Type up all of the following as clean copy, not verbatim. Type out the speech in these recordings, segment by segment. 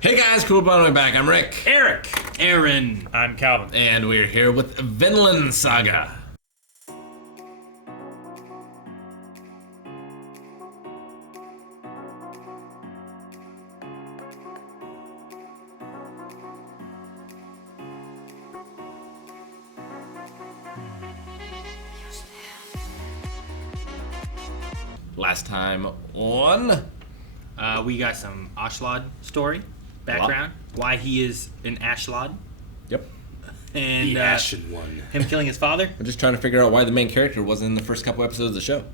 Hey guys, cool by the way back. I'm Rick. Eric. Aaron. I'm Calvin. And we're here with Vinland Saga. Last time on... We got some Ashlod story, background, why he is an Ashlod, Yep. and The Ashen One. him killing his father. We're just trying to figure out why the main character wasn't in the first couple episodes of the show.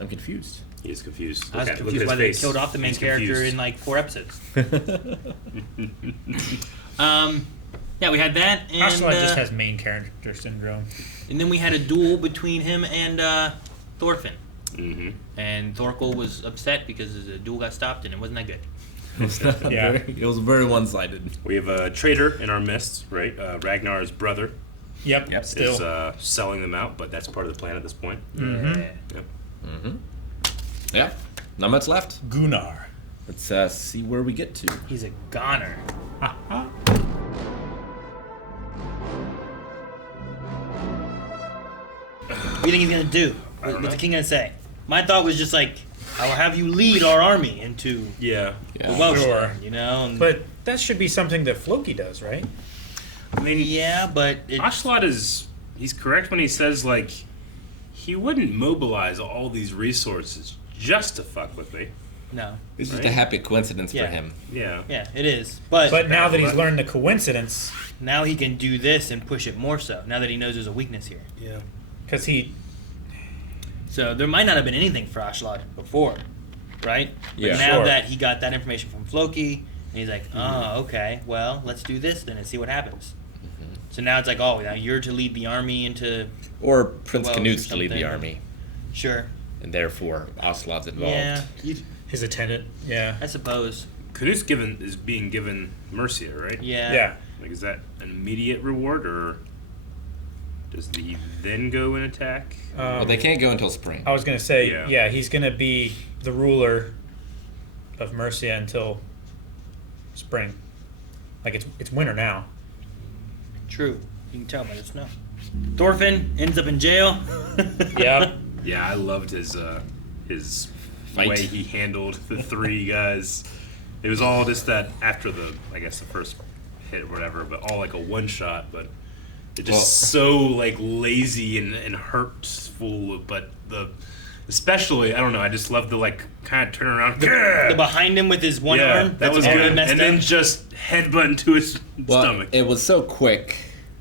I'm confused. He is confused. I was Look at confused his why they face. killed off the main He's character confused. in like 4 episodes. Yeah, we had that, and Ashlod just has main character syndrome. and then we had a duel between him and Thorfinn. Mm-hmm. And Thorkel was upset because the duel got stopped, and it wasn't that good. Yeah. It was very one-sided. We have a traitor in our midst, right? Ragnar's brother Yep. Still. is selling them out, but that's part of the plan at this point. Mm-hmm. Yep. Yeah, not much left. Gunnar. Let's see where we get to. He's a goner. What do you think he's gonna do? What's the king gonna say? My thought was just like, I will have you lead our army into Yeah. the Welsh Sure. land, you know? And But that should be something that Floki does, right? I mean, yeah, but it, Ashlod he's correct when he says, like, he wouldn't mobilize all these resources just to fuck with me. no, It's just Right? a happy coincidence Yeah. for him. Yeah. yeah, it is. But But now that he's learned the coincidence, now he can do this and push it more so. Now that he knows there's a weakness here, Yeah. because he, so there might not have been anything for Ashlod before, right? Yeah. But now Sure. that he got that information from Floki, and he's like, oh, okay, well, let's do this then and see what happens. So now it's like, oh, now you're to lead the army into Or Prince Welsh or Canute's to lead the something. army, sure, and therefore Ocelot's involved. yeah, his attendant, yeah. I suppose, Canute's being given Mercia, right? yeah, Yeah. Like, is that an immediate reward, or does he then go and attack? Well, they can't go until spring. I was going to say, Yeah. yeah, he's going to be the ruler of Mercia until spring. Like, it's winter now. True. You can tell by the snow. Thorfinn ends up in jail. Yep. Yeah, I loved his Fight. way he handled the 3 guys. It was all just that after the first hit or whatever, but all like a one shot, but it just so like lazy and hurtful. But especially, I don't know, I just love the like kind of turn around. The behind him with his one yeah, arm. that That's was all good. messed And up. then just headbutt into his Well, stomach. it was so quick,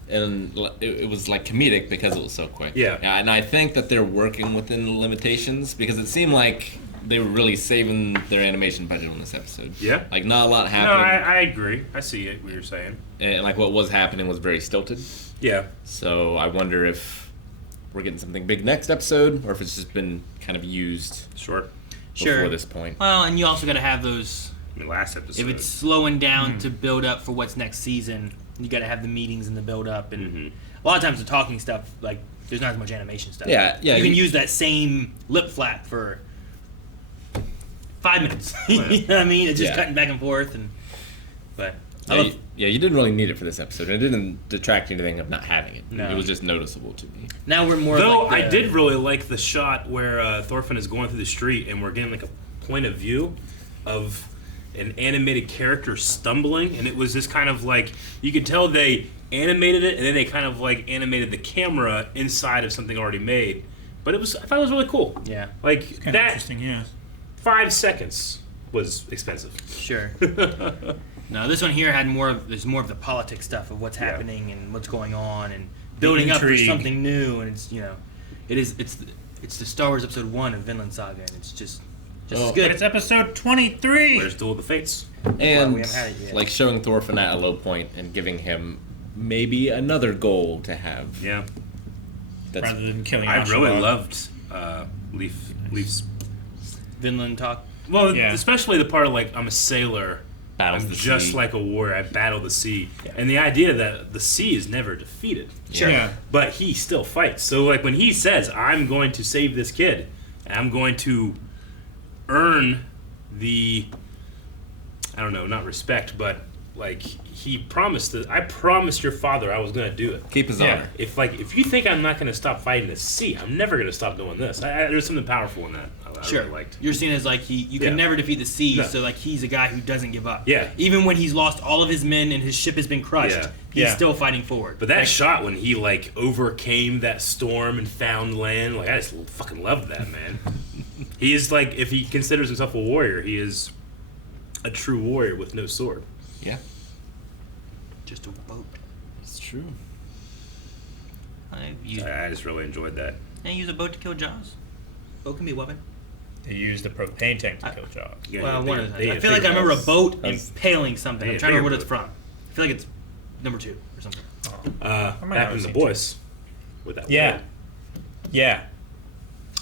and it was like comedic because it was so quick. Yeah. And I think that they're working within the limitations because it seemed like they were really saving their animation budget on this episode. Yeah. Like not a lot No, happened, I agree. I see it, what you're saying. and like what was happening was very stilted. Yeah. So I wonder if we're getting something big next episode, or if it's just been kind of used Sure. Sure. before this point. Well, and you also got to have those. I mean, last episode. If it's slowing down to build up for what's next season, you got to have the meetings and the build up, and a lot of times the talking stuff, like there's not as much animation stuff. Yeah, yeah, You can you- use that same lip flap for 5 minutes. yeah. You know what I mean? It's just Yeah. cutting back and forth, but I love. You didn't really need it for this episode. It didn't detract anything of not having it. No. It was just noticeable to me. Now we're more. Though like I did really like the shot where Thorfinn is going through the street and we're getting like a point of view of an animated character stumbling, and it was this kind of like you could tell they animated it and then they kind of like animated the camera inside of something already made. But I thought it was really cool. Yeah. Like Kind of that interesting, yeah. 5 seconds was expensive. Sure. No, this one here had there's more of the politics stuff of what's Yeah. happening and what's going on and building up for intrigue. something new, and it's it's the Star Wars Episode 1 of Vinland Saga, and it's just Oh. as good. But it's episode 23. Where's Duel of the Fates? And we haven't had it yet. like showing Thorfinn at a low point and giving him maybe another goal to have. Yeah. That's Rather than killing I really Ashlod. loved Leaf's. Vinland talk. Well, Yeah. especially the part of like I'm a sailor. battles I'm the just sea. like a warrior. I battle the sea, and the idea that the sea is never defeated. Sure. Yeah. But he still fights. So like when he says, "I'm going to save this kid, and I'm going to earn the I don't know, not respect, but like he promised that I promised your father I was gonna do it. Keep his Yeah. honor. If you think I'm not gonna stop fighting the sea, I'm never gonna stop doing this. There's something powerful in that. I Sure. really liked. You're seen as like you Yeah. can never defeat the sea, No. so like he's a guy who doesn't give up. Yeah. Even when he's lost all of his men and his ship has been crushed, Yeah. he's Yeah. still fighting forward. But that shot when he like overcame that storm and found land, like I just fucking loved that, man. He is like, if he considers himself a warrior, he is a true warrior with no sword. Yeah, Just a boat. it's true. I use, I just really enjoyed that. and use a boat to kill Jaws. Boat can be a weapon. They used the propane tank to kill Jaws. Yeah, Well, they- one of the they times. I didn't feel like I figure remember a out- boat That's- impaling something. They I'm didn't trying to remember what figure it's from. I feel like it's number 2 or something. I might Back not in have the seen boys with that. Yeah. whale. Yeah.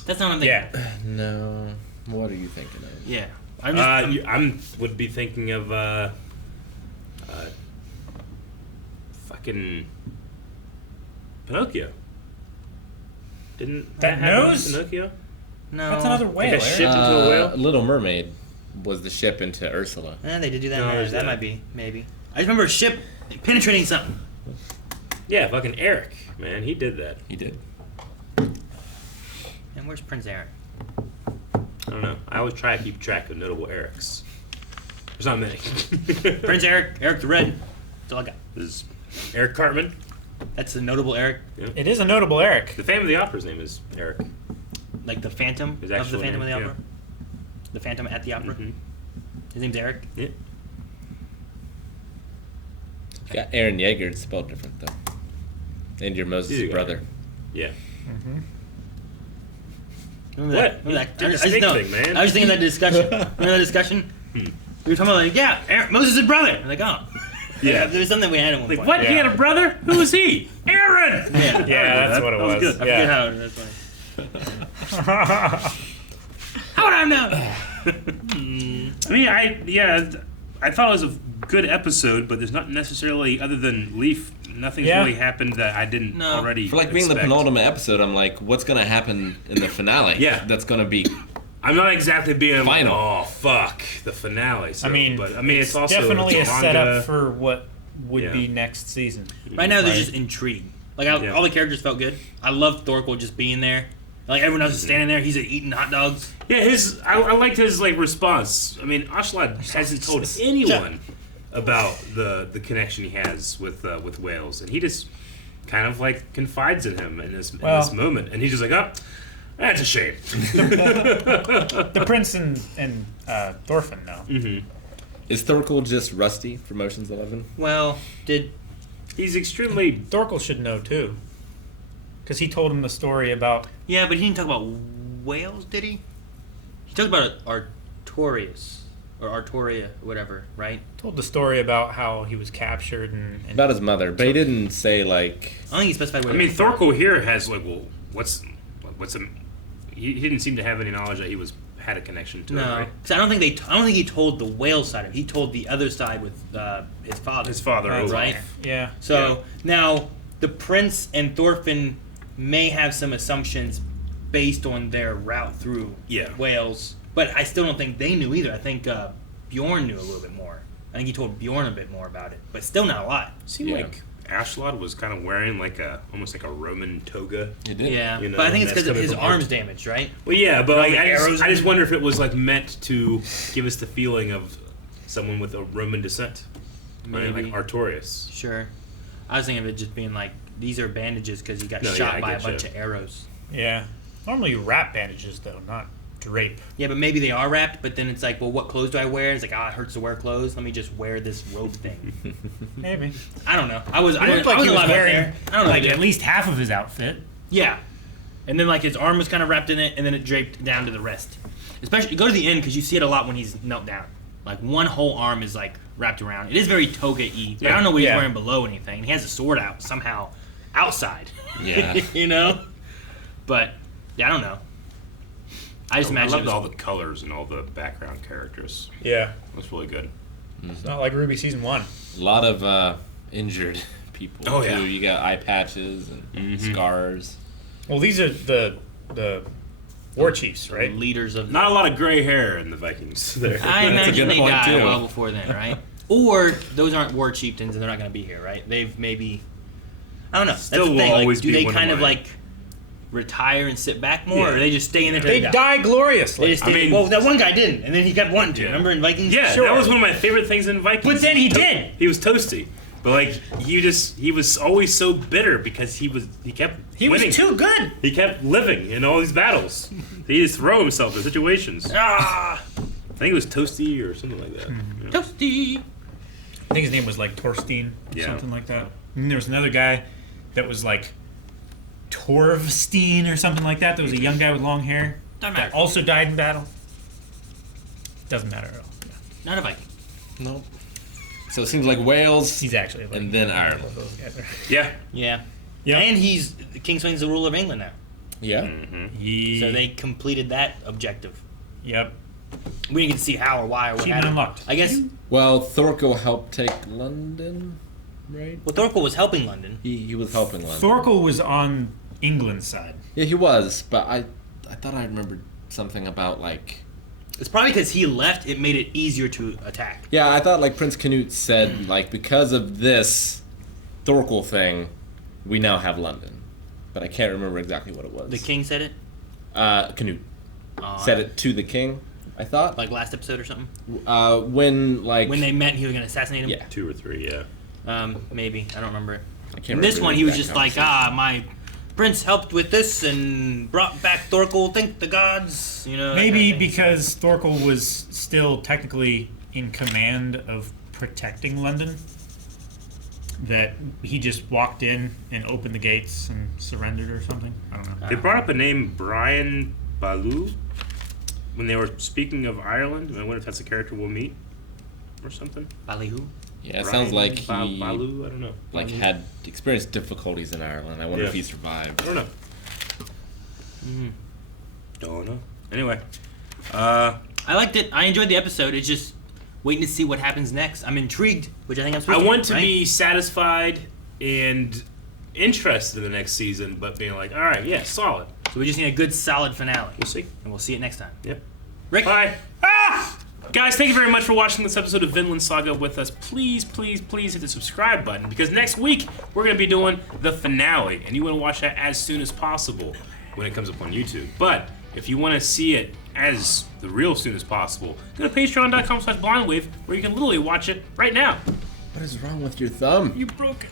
That's not what I'm thinking. Yeah. No, what are you thinking of? Yeah. I'm just, Would be thinking of fucking Pinocchio. Didn't That happen in nose? Pinocchio? no. That's another whale. Like a Eric. ship into a whale? Little Mermaid was the ship into Ursula. They did do that. No, in there. there's That that. might be. Maybe. I just remember a ship penetrating something. Yeah, fucking Eric, man, he did that. He did. And where's Prince Eric? I don't know. I always try to keep track of notable Erics. There's not many. Prince Eric. Eric the Red. That's all I got. Is Eric Cartman. That's a notable Eric. It is a notable Eric. The Phantom of the Opera's name is Eric. Like the Phantom His of the actual Phantom name, of the yeah. Opera. The Phantom at the Opera. Mhm. His name's Eric. Yeah. You got Aaron Yeager. It's spelled different though. And your Moses' He's a guy. brother. Yeah. Remember What? that? Remember that? Did the I just snake know. thing, man. I was thinking that discussion. Remember that discussion? We were talking about like, yeah, Aaron, Moses' brother. I'm like, oh. Yeah. There was something we had at one Like, point. what? He Yeah. had a brother? Who was he? Aaron! Yeah. Yeah, that's what it That was was. good. I forget how. That's funny. How would I know? I mean, I thought it was a good episode, but there's not necessarily, other than Leaf, nothing's Yeah. really happened that I didn't No. already For like being the expect. penultimate episode, I'm like, what's gonna happen in the finale? Yeah. that's gonna be. I'm not exactly being Final. oh fuck the finale. So, I mean, but I mean, it's also definitely it's a manga. setup for what would Yeah. be next season. Right now, there's Right. just intrigue. Like, Yeah. all the characters felt good. I loved Thorkel just being there. Like, everyone else is standing there. He's eating hot dogs. Yeah, I liked his like response. I mean, Ashlad hasn't told anyone about the connection he has with Wales, and he just kind of like confides in him in this moment, and he's just like, oh, that's a shame. The prince and Thorfinn, though. Mm-hmm. Is Thorkel just rusty from Ocean's 11? Well, He's extremely. Thorkel should know too, because he told him the story about. yeah, but he didn't talk about whales, did he? He talked about Artorias. Or Artoria, or whatever, right? Told the story about how he was captured and About his mother, but he didn't say like. I don't think he specified I what mean, Thorkel here has like, well, what's a. He didn't seem to have any knowledge that he had a connection to it, No, right? because I don't think he told the whale side of it. He told the other side with his father. His father, Oh, Olaf. right? yeah. So now the prince and Thorfinn may have some assumptions based on their route through Yeah. Wales, but I still don't think they knew either. I think Bjorn knew a little bit more. I think he told Bjorn a bit more about it, but still not a lot. Seemed Yeah. like Ashlad was kind of wearing like almost like a Roman toga. He did. Yeah, You know, but I think it's that's because of coming his from arms damaged, right? Well, yeah, but like the arrows I just and- wonder if it was like meant to give us the feeling of someone with a Roman descent, right? Maybe. Like Artorias. Sure. I was thinking of it just being like these are bandages because he got No, yeah, shot I by a get bunch you. of arrows. Yeah. Normally you wrap bandages though, not drape. Yeah, but maybe they are wrapped, but then it's like, well, what clothes do I wear? It's like, it hurts to wear clothes. Let me just wear this robe thing. Maybe. I don't know. I was It looked like I he was was alive out wearing there. I don't know. like dude. at least half of his outfit. Yeah. And then like his arm was kind of wrapped in it, and then it draped down to the wrist. Especially go to the end because you see it a lot when he's knelt down. Like one whole arm is like wrapped around. It is very toga-y. But I don't know what he's Yeah. wearing below anything. He has a sword out somehow outside. Yeah. You know. But yeah, I don't know. I just I imagine. loved it was- all the colors and all the background characters. Yeah. It was really good. It's not like Ruby season 1. A lot of injured people. Oh, too. yeah. You got eye patches and scars. Well, these are the war chiefs, right? leaders of. Not a lot of gray hair in the Vikings there. I imagine good they point, died too. well before then, right? Or those aren't war chieftains and they're not going to be here, right? They've maybe. I don't know. Still That's the will thing. Like, always do be they one of kind of my- like retire and sit back more, Yeah. or are they just stay in there till They die? die gloriously. They just I stay, mean- well, that one guy didn't, and then he kept wanting to. Yeah. Remember in Vikings? Yeah, Sure. that was one of my favorite things in Vikings. But then he did. He was toasty. But like he was always so bitter because he kept He was winning. too good. He kept living in all these battles. He just throw himself in situations. Ah, I think it was Toasty or something like that. Yeah. toasty. I think his name was like Torstein, Yeah. something like that. And then there was another guy that was like Torvstein or something like that. There was a young guy with long hair Doesn't that matter. also died in battle. Doesn't matter at all. Yeah. Not a Viking. Nope. So it seems like Wales He's actually like and then Ireland. both those guys are. Yeah. Yeah. Yeah. And Kingsway's the ruler of England now, Yeah. Mm-hmm. so they completed that objective. Yep. We didn't get to see how or why or what Achievement happened. unlocked. I guess. Well, Thorkel helped take London, right? Well, Thorkel was helping London. He was helping London. Thorkel was on England's side. Yeah, he was, but I thought I remembered something about like. It's probably because he left. It made it easier to attack. Yeah, I thought like Prince Canute said like because of this Thorkel thing, we now have London, but I can't remember exactly what it was. The king said it. Canute said it to the king. I thought like last episode or something. when like When they met, he was going to assassinate him. yeah, 2 or 3, yeah. Maybe I don't remember it. I can't In this remember one, the he was exact just like, conversation. my prince helped with this and brought back Thorkel. Thank the gods, you know. that Maybe kind of thing. because Thorkel was still technically in command of protecting London, that he just walked in and opened the gates and surrendered or something. I don't know. They brought up a name, Brian Baloo, when they were speaking of Ireland. I wonder if that's a character we'll meet or something. Ballyhoo. yeah, it Brian sounds like he Baloo, I don't know. like had experienced difficulties in Ireland. I wonder Yeah. if he survived. I don't know. Don't know. Anyway, I liked it. I enjoyed the episode. It's just waiting to see what happens next. I'm intrigued, which I think I'm I supposed want to right? be satisfied and interested in the next season, but being like, all right, yeah, solid. So we just need a good, solid finale, We'll see. and we'll see it next time. Yep. Rick, Bye. Guys, thank you very much for watching this episode of Vinland Saga with us. Please, please, please hit the subscribe button because next week we're going to be doing the finale, and you want to watch that as soon as possible when it comes up on YouTube. But if you want to see it as the real soon as possible, go to patreon.com/blindwave where you can literally watch it right now. What is wrong with your thumb? You broke it.